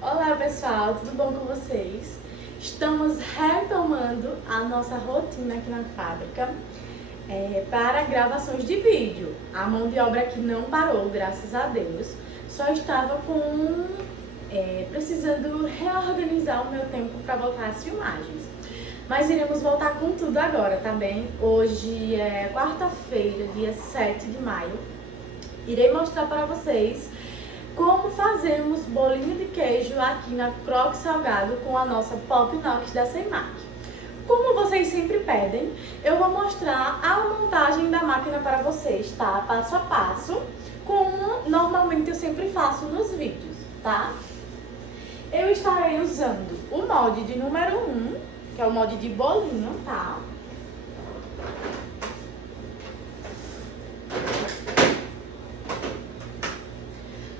Olá pessoal, tudo bom com vocês? Estamos retomando a nossa rotina aqui na fábrica para gravações de vídeo. A mão de obra aqui não parou, graças a Deus. Só estava precisando reorganizar o meu tempo para voltar às filmagens. Mas iremos voltar com tudo agora, tá bem? Hoje é quarta-feira, dia 7 de maio. Irei mostrar para vocês como fazemos bolinho de queijo aqui na Croque Salgado com a nossa Pop Knox da Seimac. Como vocês sempre pedem, eu vou mostrar a montagem da máquina para vocês, tá? Passo a passo, como normalmente eu sempre faço nos vídeos, tá? Eu estarei usando o molde de número 1, que é o molde de bolinho, tá?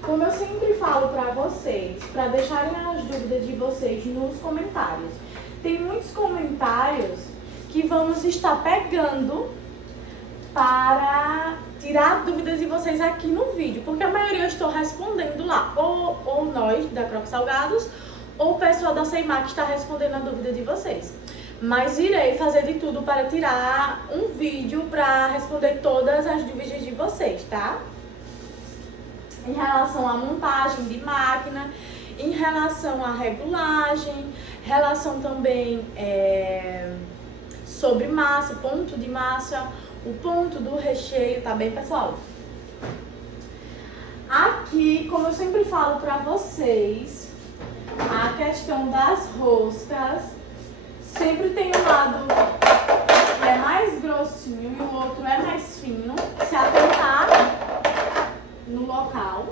Como eu sempre falo para vocês, para deixarem as dúvidas de vocês nos comentários. Tem muitos comentários que vamos estar pegando para tirar dúvidas de vocês aqui no vídeo, porque a maioria eu estou respondendo lá, ou nós da Croque Salgados, ou o pessoal da Seimac está respondendo a dúvida de vocês. Mas irei fazer de tudo para tirar um vídeo para responder todas as dúvidas de vocês, tá? Em relação à montagem de máquina, em relação à regulagem, relação também sobre massa, ponto de massa, o ponto do recheio, tá bem, pessoal? Aqui, como eu sempre falo pra vocês, a questão das roscas, sempre tem um lado que é mais grossinho e o outro é mais fino, se atentar no local.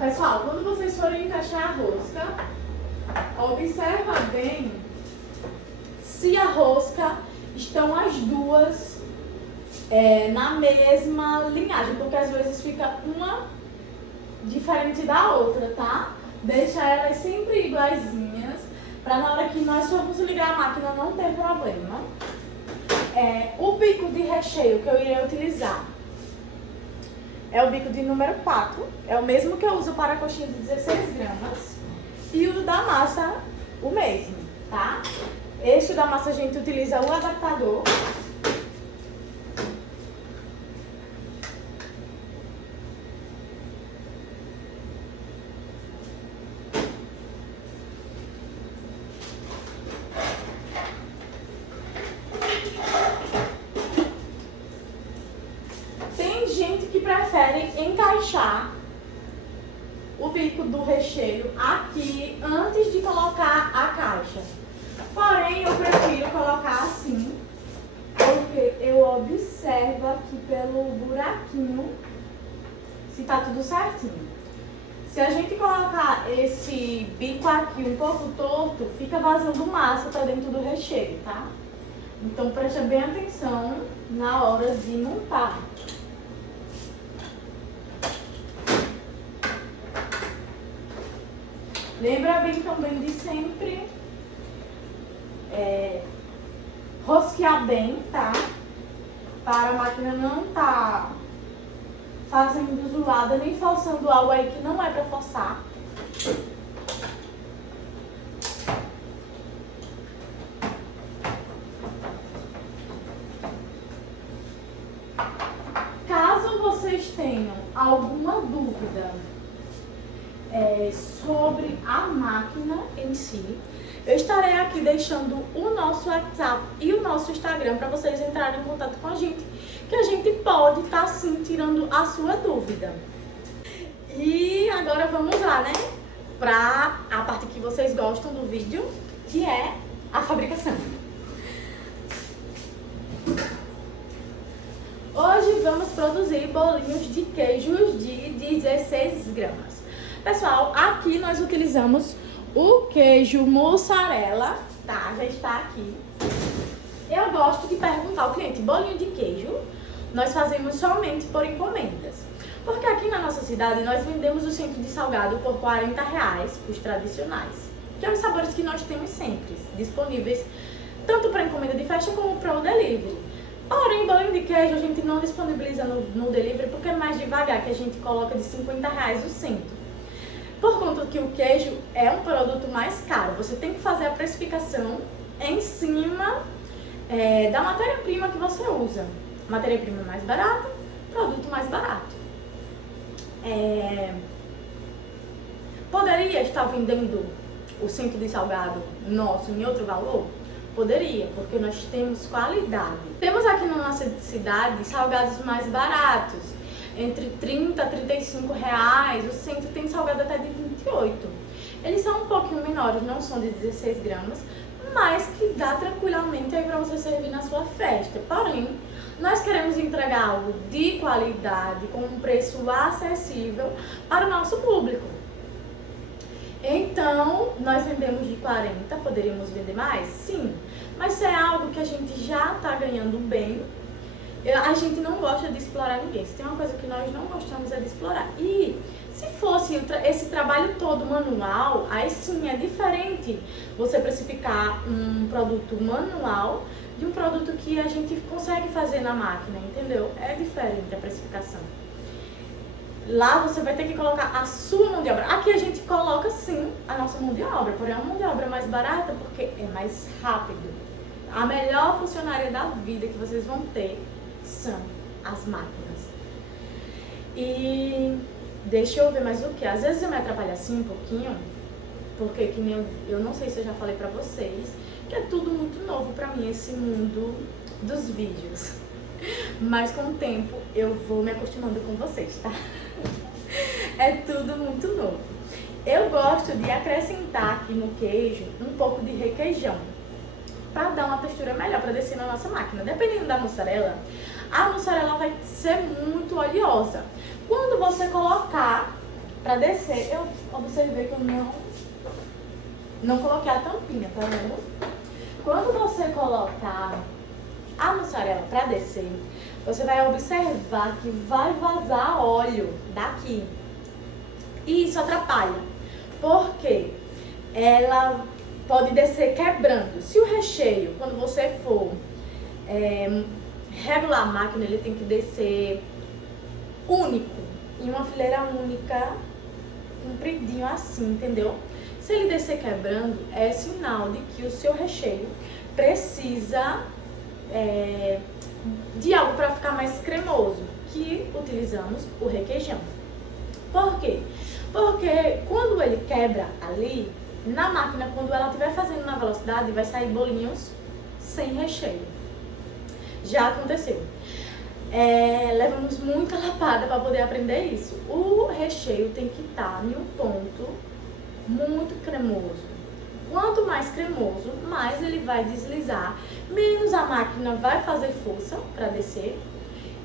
Pessoal, quando vocês forem encaixar a rosca, observa bem se a rosca estão as duas na mesma linhagem, porque às vezes fica uma diferente da outra, tá? Deixa elas sempre iguaizinhas, para na hora que nós formos ligar a máquina não ter problema. O bico de recheio que eu irei utilizar é o bico de número 4, é o mesmo que eu uso para a coxinha de 16 gramas, e o da massa o mesmo, tá? Este da massa a gente utiliza o adaptador. Tem gente que prefere encaixar o bico do recheio aqui antes de colocar a caixa. Porém, eu prefiro colocar assim, porque eu observo aqui pelo buraquinho se tá tudo certinho. Se a gente colocar esse bico aqui um pouco torto, fica vazando massa pra dentro do recheio, tá? Então, preste bem atenção na hora de montar. Lembra bem também de sempre rosquear bem, tá? Para a máquina não tá fazendo zoada, nem forçando algo aí que não é para forçar. Caso vocês tenham alguma dúvida sobre a máquina em si, eu estarei aqui deixando o nosso WhatsApp e o nosso Instagram para vocês entrarem em contato com a gente, que a gente pode estar sim tirando a sua dúvida. E agora vamos lá, né? Para a parte que vocês gostam do vídeo, que é a fabricação. Hoje vamos produzir bolinhos de queijos de 16 gramas. Pessoal, aqui nós utilizamos o queijo mussarela, tá? Já está aqui. Eu gosto de perguntar ao cliente, bolinho de queijo? nós fazemos somente por encomendas. Porque aqui na nossa cidade nós vendemos o centro de salgado por R$40, os tradicionais, que são os sabores que nós temos sempre disponíveis, tanto para encomenda de festa como para o delivery. Porém, bolinho de queijo a gente não disponibiliza no delivery porque é mais devagar, que a gente coloca de R$50 o centro. Por conta que o queijo é um produto mais caro, você tem que fazer a precificação em cima da matéria-prima que você usa. Matéria-prima mais barata, produto mais barato. Poderia estar vendendo o centro de salgado nosso em outro valor? Poderia, porque nós temos qualidade. Temos aqui na nossa cidade salgados mais baratos, entre 30 a 35 reais. O centro tem salgado até de 28. Eles são um pouquinho menores, não são de 16 gramas, mas que dá tranquilamente aí para você servir na sua festa. Porém, nós queremos entregar algo de qualidade, com um preço acessível para o nosso público. Então, nós vendemos de 40, poderíamos vender mais? Sim, mas se é algo que a gente já está ganhando bem, a gente não gosta de explorar ninguém. Se tem uma coisa que nós não gostamos é de explorar. E se fosse esse trabalho todo manual, aí sim é diferente você precificar um produto manual de um produto que a gente consegue fazer na máquina, entendeu? É diferente a precificação. Lá você vai ter que colocar a sua mão de obra. Aqui a gente coloca sim a nossa mão de obra, porém é uma mão de obra mais barata porque é mais rápido. A melhor funcionária da vida que vocês vão ter são as máquinas. E deixa eu ver mais o que. Às vezes eu me atrapalho assim um pouquinho, porque que nem eu não sei se eu já falei pra vocês, que é tudo muito novo pra mim esse mundo dos vídeos. Mas com o tempo eu vou me acostumando com vocês, tá? É tudo muito novo. Eu gosto de acrescentar aqui no queijo um pouco de requeijão, para dar uma textura melhor para descer na nossa máquina. Dependendo da mussarela, a mussarela vai ser muito oleosa. Quando você colocar para descer, eu observei que eu não coloquei a tampinha, tá vendo? Quando você colocar a mussarela para descer, você vai observar que vai vazar óleo daqui. E isso atrapalha, porque ela pode descer quebrando. Se o recheio, quando você for regular a máquina, ele tem que descer único, em uma fileira única, compridinho assim, entendeu? Se ele descer quebrando, é sinal de que o seu recheio precisa de algo para ficar mais cremoso, que utilizamos o requeijão. Por quê? Porque quando ele quebra ali, na máquina, quando ela estiver fazendo na velocidade, vai sair bolinhos sem recheio. Já aconteceu. Levamos muita lapada para poder aprender isso. O recheio tem que estar em um ponto muito cremoso. Quanto mais cremoso, mais ele vai deslizar, menos a máquina vai fazer força para descer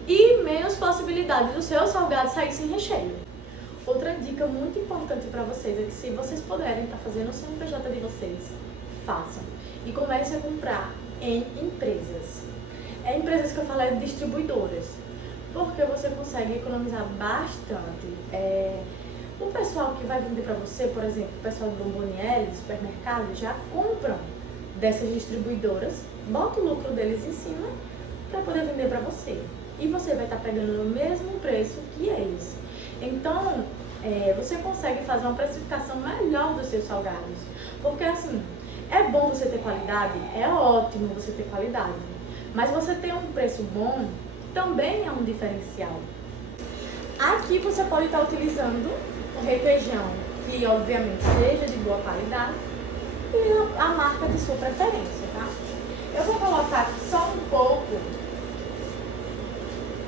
e menos possibilidade do seu salgado sair sem recheio. Outra dica muito importante para vocês é que se vocês puderem estar fazendo o CNPJ de vocês, façam. E comecem a comprar em empresas. Empresas que eu falo distribuidoras, porque você consegue economizar bastante. O pessoal que vai vender para você, por exemplo, o pessoal do Bomboniere, do supermercado, já compram dessas distribuidoras, bota o lucro deles em cima para poder vender para você. E você vai estar pegando o mesmo preço que eles. Então, você consegue fazer uma precificação melhor dos seus salgados. Porque assim, é bom você ter qualidade, é ótimo você ter qualidade. Mas você ter um preço bom também é um diferencial. Aqui você pode estar utilizando o requeijão, que obviamente seja de boa qualidade, e a marca de sua preferência, tá? Eu vou colocar aqui só um pouco,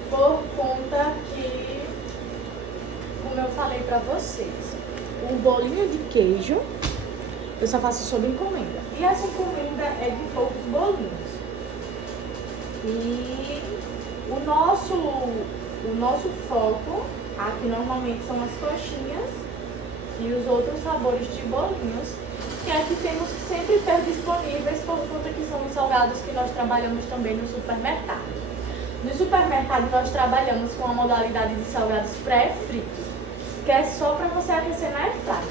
por conta que, como eu falei pra vocês, um bolinho de queijo eu só faço sob encomenda. E essa encomenda é de poucos bolinhos. E o nosso foco aqui normalmente são as coxinhas e os outros sabores de bolinhos, que aqui temos que sempre ter disponíveis por conta que são os salgados que nós trabalhamos também no supermercado. No supermercado nós trabalhamos com a modalidade de salgados pré-fritos, que é só para você aquecer na airfryer.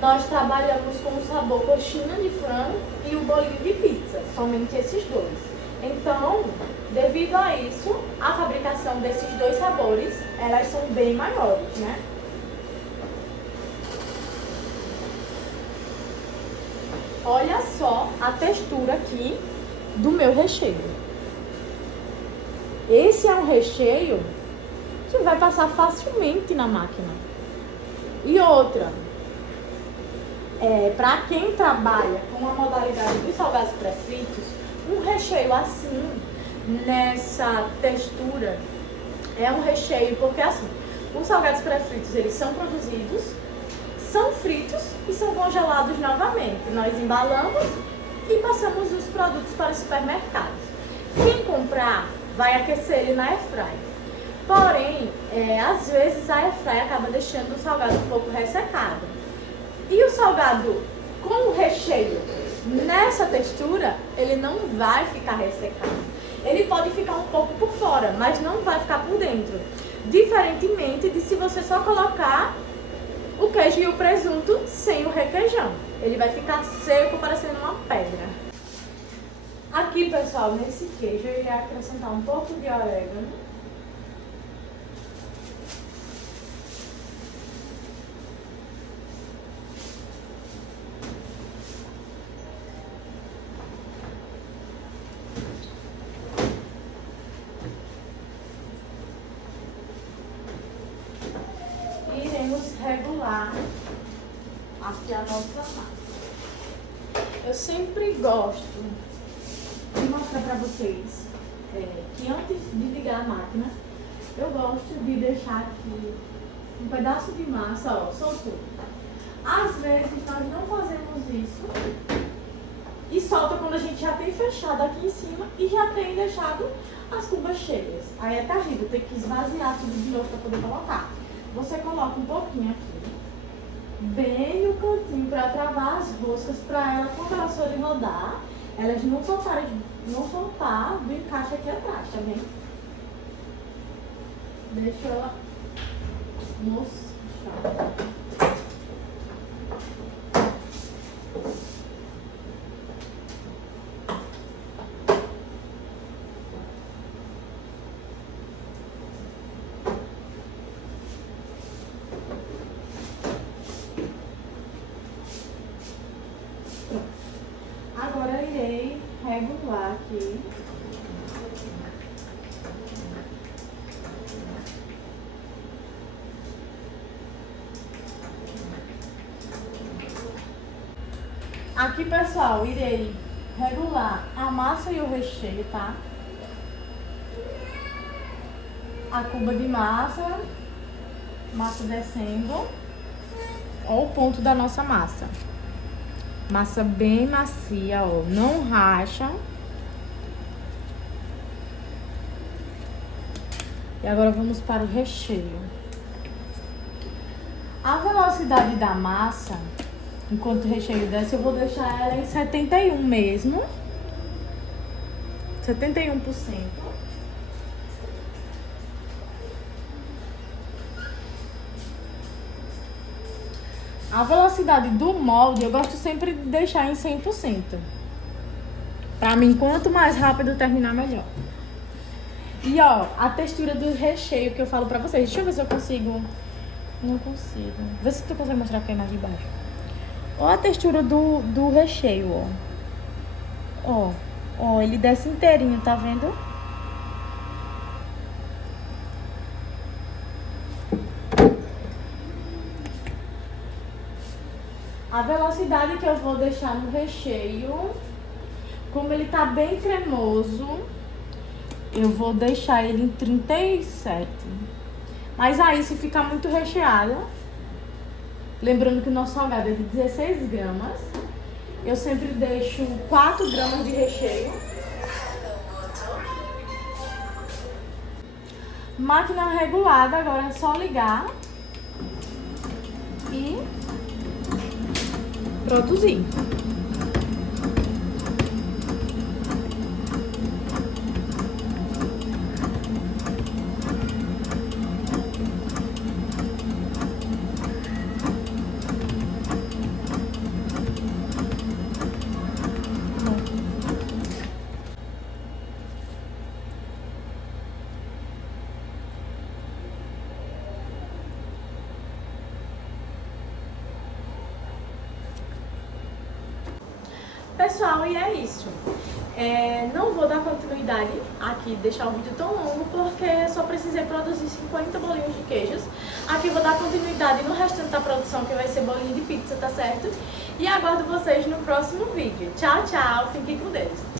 Nós trabalhamos com o sabor coxinha de frango e o bolinho de pizza, somente esses dois. Então, devido a isso, a fabricação desses dois sabores, elas são bem maiores, né? Olha só a textura aqui do meu recheio. Esse é um recheio que vai passar facilmente na máquina. E outra, para quem trabalha com a modalidade de salgados pré-fritos, um recheio assim, nessa textura, é um recheio, porque assim, os salgados pré-fritos, eles são produzidos, são fritos e são congelados novamente. Nós embalamos e passamos os produtos para os supermercados. Quem comprar, vai aquecer ele na airfryer. Porém, às vezes a airfryer acaba deixando o salgado um pouco ressecado. E o salgado com o recheio nessa textura, ele não vai ficar ressecado. Ele pode ficar um pouco por fora, mas não vai ficar por dentro. Diferentemente de se você só colocar o queijo e o presunto sem o requeijão. Ele vai ficar seco, parecendo uma pedra. Aqui, pessoal, nesse queijo eu irei acrescentar um pouco de orégano. Iremos regular aqui a nossa massa. Eu sempre gosto de mostrar para vocês que antes de ligar a máquina, eu gosto de deixar aqui um pedaço de massa, ó, soltou. Às vezes nós não fazemos isso e solta quando a gente já tem fechado aqui em cima e já tem deixado as cubas cheias. Aí é terrível, tem que esvaziar tudo de novo para poder colocar. Você coloca um pouquinho aqui, bem no cantinho, para travar as roscas, para ela, quando elas forem rodar, elas não soltar do encaixe aqui atrás, tá vendo? Deixa ela mostrar. Agora irei regular aqui. Aqui, pessoal, irei regular a massa e o recheio, tá? A cuba de massa descendo. Ó, o ponto da nossa massa. Massa bem macia, ó, não racha. E agora vamos para o recheio. A velocidade da massa, enquanto o recheio desce, eu vou deixar ela em 71 mesmo. 71%. A velocidade do molde, eu gosto sempre de deixar em 100%. Pra mim, quanto mais rápido terminar, melhor. E ó, a textura do recheio que eu falo pra vocês. Deixa eu ver se eu consigo. Não consigo. Vê se tu consegue mostrar aqui mais de baixo. Ó a textura do recheio, ó. Ó, ele desce inteirinho, tá vendo? A velocidade que eu vou deixar no recheio, como ele tá bem cremoso, eu vou deixar ele em 37. Mas aí, se ficar muito recheado, lembrando que o nosso salgado é de 16 gramas, eu sempre deixo 4 gramas de recheio. Máquina regulada, agora é só ligar e produzir. pessoal, e é isso. Não vou dar continuidade aqui, deixar o vídeo tão longo, porque só precisei produzir 50 bolinhos de queijos. Aqui vou dar continuidade no restante da produção, que vai ser bolinho de pizza, tá certo? E aguardo vocês no próximo vídeo. Tchau, tchau, fiquem com Deus.